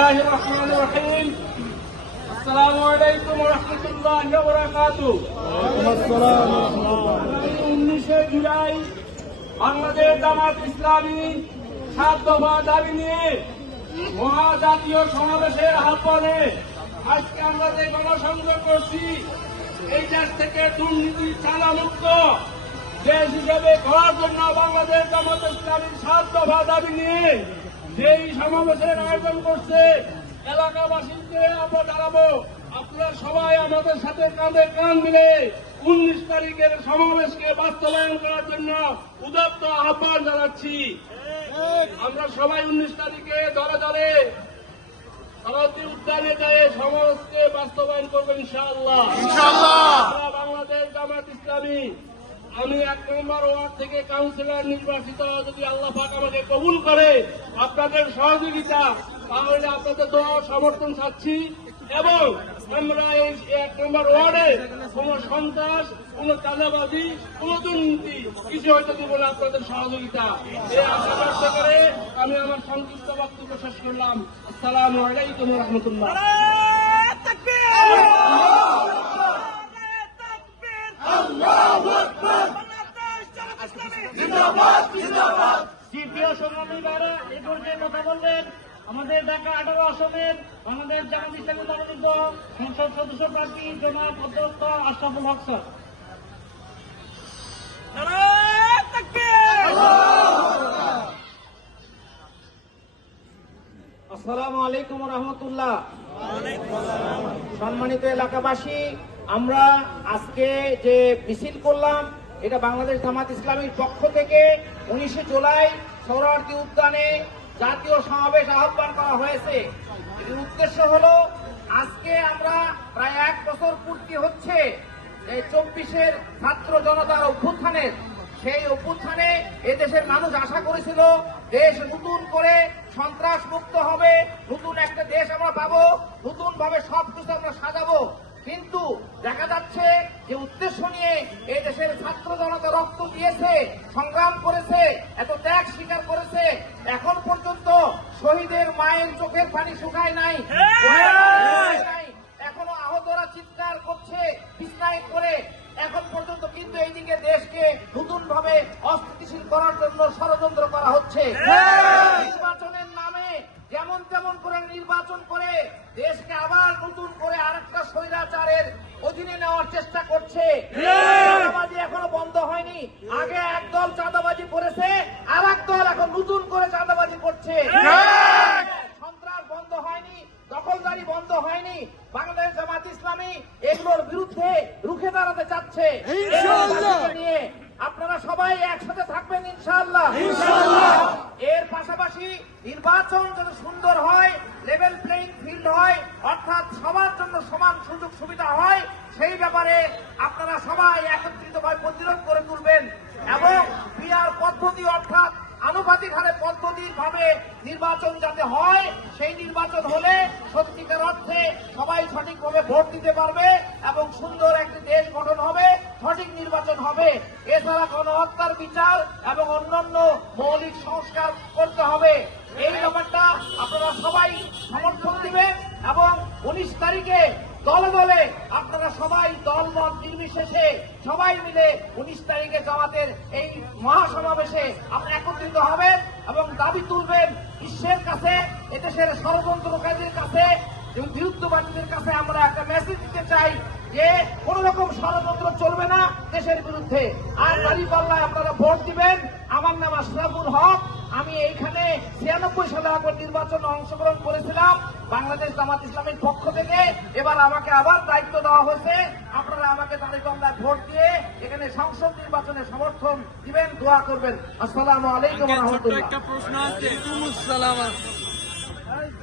الله الرحمن الرحيم السلام عليكم ورحمة الله وبركاته উনিশে জুলাই বাংলাদেশ জামাত ইসলামী সাত দফা দাবি নিয়ে মহাজাতীয় সমাবেশের আহ্বানে আজকে আমরা যে গণসংযোগ করছি এই দেশ থেকে দুর্নীতি চালা মুক্ত দেশ হিসেবে করার জন্য বাংলাদেশ জামাত ইসলামীর সাত দফা দাবি নিয়ে যেই সমাবেশের আয়োজন করছে এলাকাবাসীকে আমরা জানাব আপনারা সবাই আমাদের সাথে কাঁধে কান মিলে উনিশ তারিখের সমাবেশকে বাস্তবায়ন করার জন্য উদাত্ত আহ্বান জানাচ্ছি। আমরা সবাই উনিশ তারিখে দলে দলে সমাধি উদ্যানে যায় সমাবেশকে বাস্তবায়ন করব ইনশাআল্লাহ। বাংলাদেশ জামাত ইসলামী আমি এক নম্বর ওয়ার্ড থেকে কাউন্সিলর নির্বাচিত যদি আল্লাহ পাক আমাকে কবুল করে, আপনাদের সহযোগিতা, তাহলে আপনাদের দোয়া সমর্থন চাচ্ছি। এবং আমরা এই এক নম্বর ওয়ার্ডে কোন সন্ত্রাস, কোন চাঁদাবাজি, কোন দুর্নীতি, কিছু হয়তো দিব না আপনাদের সহযোগিতা। এই আশা ব্যক্ত করে আমি আমার সংক্ষিপ্ত বক্তব্য শেষ করলাম। আসসালামু আলাইকুম রহমতুল্লাহ। প্রিয় সংগ্রামী ভাইরা এ পর্যায়ে কথা বললেন আমাদের ঢাকা আঠারো আসনের বাংলাদেশ জামাত ইসলামী মনোনীত সংসদ সদস্য প্রার্থী জনাব অধ্যক্ষ আশরাফুল হক স্যার। আসসালামু আলাইকুম রহমতুল্লাহ। সম্মানিত এলাকাবাসী আমরা আজকে যে মিছিল করলাম এটা বাংলাদেশ জামাত ইসলামীর পক্ষ থেকে উনিশে জুলাই সৌরার্থী উদ্যানে জাতীয় সমাবেশ আহ্বান করা হয়েছে। এর উদ্দেশ্য হলো, আজকে আমরা প্রায় এক বছর পূর্তি হচ্ছে এই চব্বিশের ছাত্র জনতার অভ্যুত্থানের। সেই অভ্যুত্থানে এদেশের মানুষ আশা করেছিল, দেশ নতুন করে সন্ত্রাস মুক্ত হবে, নতুন একটা দেশ আমরা পাবো নতুন ভাবে সবকিছু আমরা সাজাবো। কিন্তু দেখা যাচ্ছে যে উদ্দেশ্য নিয়ে এই রক্ত দিয়েছে সংগ্রাম করেছে এত ত্যাগ স্বীকার করেছে এখন পর্যন্ত শহীদের মায়ের চোখের পানি শুকায় নাই নাই। এখনও আহতরা চিৎকার করছে বিস্তারিত করে এখন পর্যন্ত কিন্তু এইদিকে দেশকে নতুন ভাবে অস্থিতিশীল করার জন্য ষড়যন্ত্র করা হচ্ছে নির্বাচনের নামে যেমন করে নির্বাচন করে দেশকে আবার নতুন করে আরেকটা স্বৈরাচারের অধীনে নেওয়ার চেষ্টা করছে। চাঁদাবাজি এখনও বন্ধ হয়নি। আগে একদল চাঁদাবাজি করেছে আর দল এখন নতুন করে চাঁদাবাজি করছে। সন্ত্রাস বন্ধ হয়নি দখলদারি বন্ধ হয়নি। বাংলাদেশ জামাত ইসলামী এগুলোর বিরুদ্ধে রুখে দাঁড়াতে চাচ্ছে। নিয়ে আপনারা সবাই একসাথে থাকবেন ইনশাআল্লাহ। এর পাশাপাশি নির্বাচন যেন সুন্দর হয় লেভেল প্লেইং ফিল্ড হয়, অর্থাৎ সবার জন্য সমান সুযোগ সুবিধা হয়, সেই ব্যাপারে আপনারা সবাই একত্রিতভাবে প্রতিরোধ করে তুলবেন এবং বিয়ার পদ্ধতি অর্থাৎ আনুপাতিক হারে পদ্ধতির ভাবে নির্বাচন যাতে হয়, সেই নির্বাচন হলে সত্যিকার অর্থে সবাই সঠিকভাবে ভোট দিতে পারবে এবং সুন্দর একটি দেশ গঠন হবে। সঠিক নির্বাচন হবে। এছাড়া গণহত্যার বিচার এবং অন্যান্য মৌলিক সংস্কার করতে হবে। এই ব্যাপারটা আপনারা সবাই সমর্থন দিবেন এবং উনিশ তারিখে দলে দলে আপনারা সবাই দল মত নির্বিশেষে সবাই মিলে উনিশ তারিখে জামাতের এই মহাসমাবেশে আপনারা একত্রিত হবেন এবং দাবি তুলবেন বিশ্বের কাছে, এদেশের ষড়যন্ত্রকারীদের কাছে এবং বিরুদ্ধবাদীদের কাছে আমরা একটা মেসেজ দিতে চাই। যে কোন রকম ষড়যন্ত্র চলবে না দেশের বিরুদ্ধে। আর দাঁড়িপাল্লায় আপনারা ভোট দিবেন। আমার নাম আশরাফুল হক। আমি এইখানে ছিয়ানব্বই সালে একবার নির্বাচনে অংশগ্রহণ করেছিলাম। বাংলাদেশ জামাত ইসলামের পক্ষ থেকে। এবার আমাকে আবার দায়িত্ব দেওয়া হয়েছে। আপনারা আমাকে দাঁড়িপাল্লায় ভোট দিয়ে এখানে সংসদ নির্বাচনে সমর্থন দিবেন দোয়া করবেন। আসসালাম আলাইকুম রহমতুল্লাহ প্রশ্ন আছে প্রশ্ন করতে পারি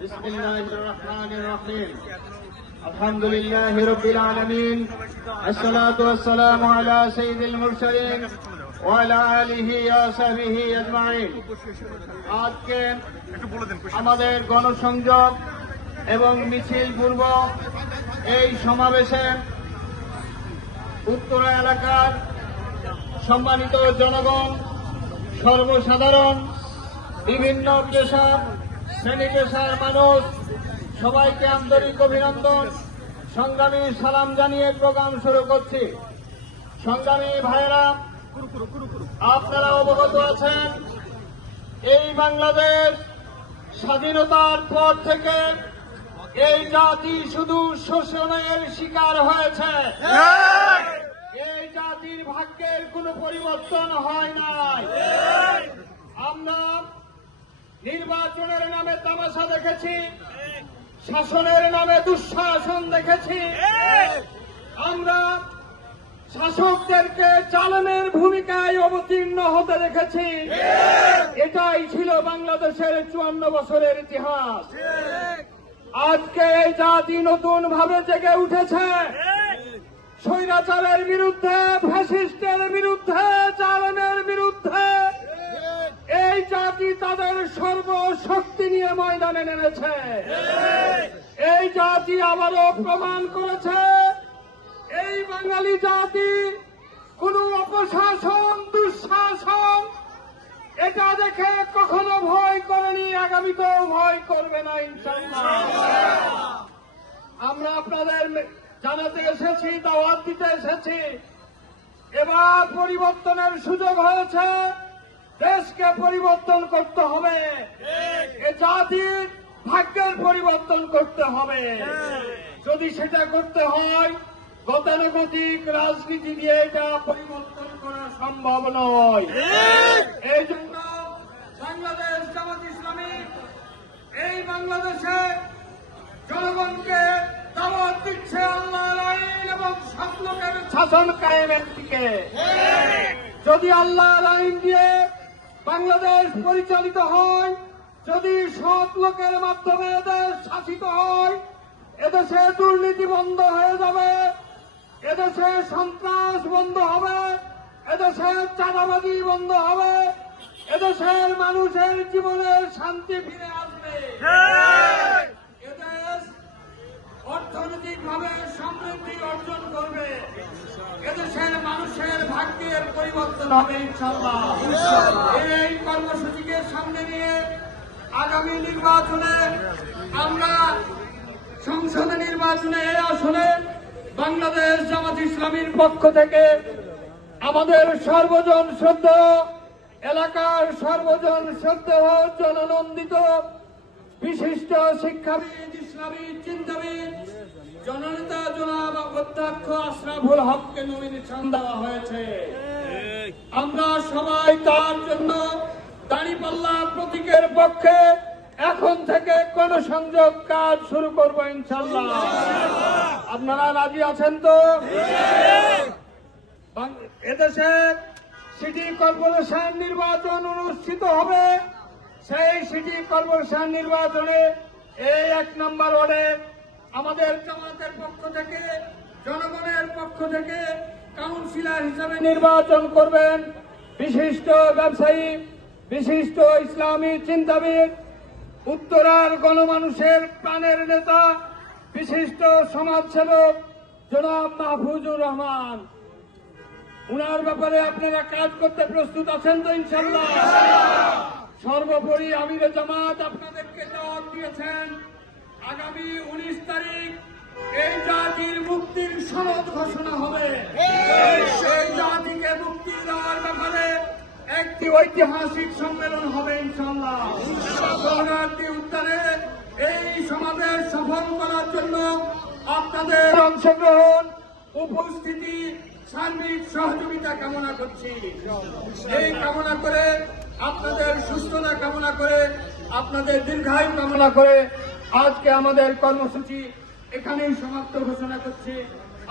بسم الله الرحمن الرحيم الحمد لله رب العالمين الصلاة والسلام على سيد المرسلين وعلى آله وصحبه أجمعين আজকে আমাদের গণসংযোগ এবং মিছিল পূর্ব এই সমাবেশে উত্তরা এলাকার সম্মানিত জনগণ সর্বসাধারণ বিভিন্ন পেশা শ্রেণি পেশার মানুষ, সবাইকে আন্তরিক অভিনন্দন। সংগ্রামী সালাম জানিয়ে প্রোগ্রাম শুরু করছি। সংগ্রামী ভাইয়েরা, আপনারা অবগত আছেন, এই বাংলাদেশ স্বাধীনতার পর থেকে এই জাতি শুধু শোষণের শিকার হয়েছে। এই জাতির ভাগ্যের কোনো পরিবর্তন হয় নাই। আমরা নির্বাচনের নামে তামাশা দেখেছি, শাসনের নামে দুঃশাসন দেখেছি। আমরা শাসকদেরকে চালনের ভূমিকায় অবতীর্ণ হতে দেখেছি। এটাই ছিল বাংলাদেশের চুয়ান্ন বছরের ইতিহাস। আজকে এই জাতি নতুন ভাবে জেগে উঠেছে। স্বৈরাচারের বিরুদ্ধে, ফ্যাসিস্টের বিরুদ্ধে, চালনের বিরুদ্ধে। এই জাতি তাদের সর্বশক্তি নিয়ে ময়দানে নেমেছে। এই জাতি আবারও প্রমাণ করেছে এই বাঙালি জাতি কোন অপশাসন দুঃশাসন এটা দেখে কখনো ভয় করেনি আগামীতেও ভয় করবে না আমরা আপনাদের জানাতে এসেছি দাওয়াত দিতে এসেছি। এবার পরিবর্তনের সুযোগ হয়েছে। দেশকে পরিবর্তন করতে হবে। এ জাতির ভাগ্যের পরিবর্তন করতে হবে। যদি সেটা করতে হয় গতানুগতিক রাজনীতি দিয়ে এটা পরিবর্তন করা সম্ভব নয়। এই জন্য বাংলাদেশ জামাত ইসলামী এই বাংলাদেশে জনগণকে দাওয়াত দিচ্ছে আল্লাহর আইন এবং শাসন কায়েমের দিকে। যদি আল্লাহর আইন দিয়ে বাংলাদেশ পরিচালিত হয় যদি সৎ লোকের মাধ্যমে এদেশ শাসিত হয়, এদেশে দুর্নীতি বন্ধ হয়ে যাবে, এদেশে সন্ত্রাস বন্ধ হবে, এদেশে চাঁদাবাজি বন্ধ হবে, এদেশের মানুষের জীবনের শান্তি ফিরে আসবে। অর্থনৈতিক ভাবে সমৃদ্ধি অর্জন করবে? এদেশের মানুষের ভাগ্যের পরিবর্তন হবে ইনশাল্লাহ এই কর্মসূচিকে সামনে নিয়ে আগামী নির্বাচনে আমরা সংসদ নির্বাচনে এই আসনে বাংলাদেশ জামাত ইসলামীর পক্ষ থেকে আমাদের সর্বজন শ্রদ্ধ, এলাকার সর্বজন শ্রদ্ধ জননন্দিত বিশিষ্ট শিক্ষাবিদ, ইসলামী চিন্তাবিদ জননেতা জনাব অধ্যক্ষ আশরাফুল হককে নমিনেশন দেওয়া হয়েছে। আমরা সবাই তার জন্য দাঁড়িপাল্লা প্রতীকের পক্ষে এখন থেকে কোন সংযোগ কাজ শুরু করব ইনশাল্লাহ আপনারা রাজি আছেন তো? এদেশে সিটি কর্পোরেশন নির্বাচন অনুষ্ঠিত হবে। সেই সিটি কর্পোরেশন নির্বাচনে এই এক নম্বর ওয়ার্ডে আমাদের জামাতের পক্ষ থেকে, জনগণের পক্ষ থেকে কাউন্সিলর হিসেবে নির্বাচন করবেন বিশিষ্ট ব্যবসায়ী, বিশিষ্ট ইসলামী চিন্তাবিদ, উত্তরার গণমানুষের প্রাণের নেতা, বিশিষ্ট সমাজসেবক, জনাব মাহফুজুর রহমান। উনার ব্যাপারে আপনারা কাজ করতে প্রস্তুত আছেন তো ইনশাল্লাহ সর্বোপরি আমির জামাত আপনাদেরকে জবাব দিয়েছেন। আগামী উনিশ তারিখ এই জাতির মুক্তির সনদ ঘোষণা হবে। সেই জাতিকে মুক্তি দেওয়ার ব্যাপারে একটি ঐতিহাসিক সম্মেলন হবে ইনশাল্লাহ শরণার্থী উদ্যানে এই সমাবেশ সফল করার জন্য আপনাদের অংশগ্রহণ উপস্থিতি সার্বিক সহযোগিতা কামনা করছি। এই কামনা করে আপনাদের সুস্থতা কামনা করে আপনাদের দীর্ঘায়ু কামনা করে আজকে আমাদের কর্মসূচি এখানেই সমাপ্ত ঘোষণা করছি।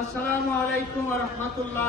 আসসালামু আলাইকুম রহমতুল্লাহ